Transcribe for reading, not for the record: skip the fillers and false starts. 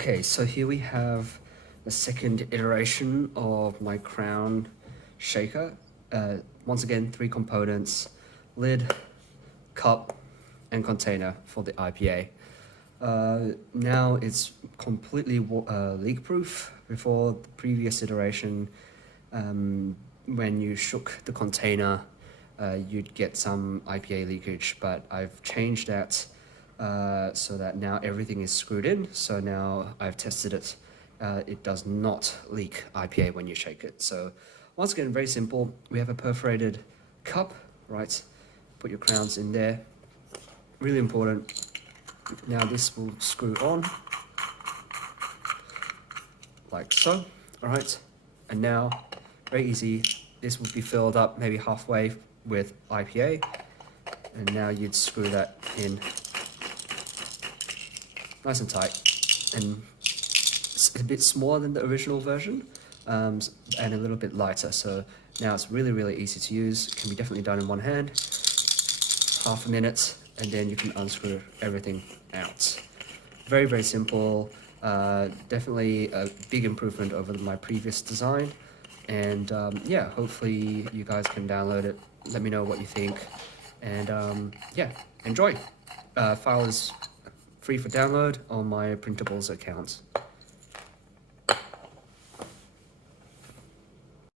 Okay, so here we have the second iteration of my crown shaker. Once again, 3 components: lid, cup, and container for the IPA. Now it's completely leak-proof. Before the previous iteration, when you shook the container, you'd get some IPA leakage, but I've changed that so that now everything is screwed in. So now I've tested it. It does not leak IPA when you shake it. So once again, very simple. We have a perforated cup, right? Put your crowns in there. Really important. Now this will screw on like so, all right? And now, very easy, this will be filled up maybe halfway with IPA. And now you'd screw that in nice and tight. And it's a bit smaller than the original version, and a little bit lighter. So now it's really, really easy to use. It can be definitely done in one hand, half a minute, and then you can unscrew everything out. Very, very simple. Definitely a big improvement over my previous design. And yeah, hopefully you guys can download it. Let me know what you think. And yeah, enjoy. File is free for download on my printables account.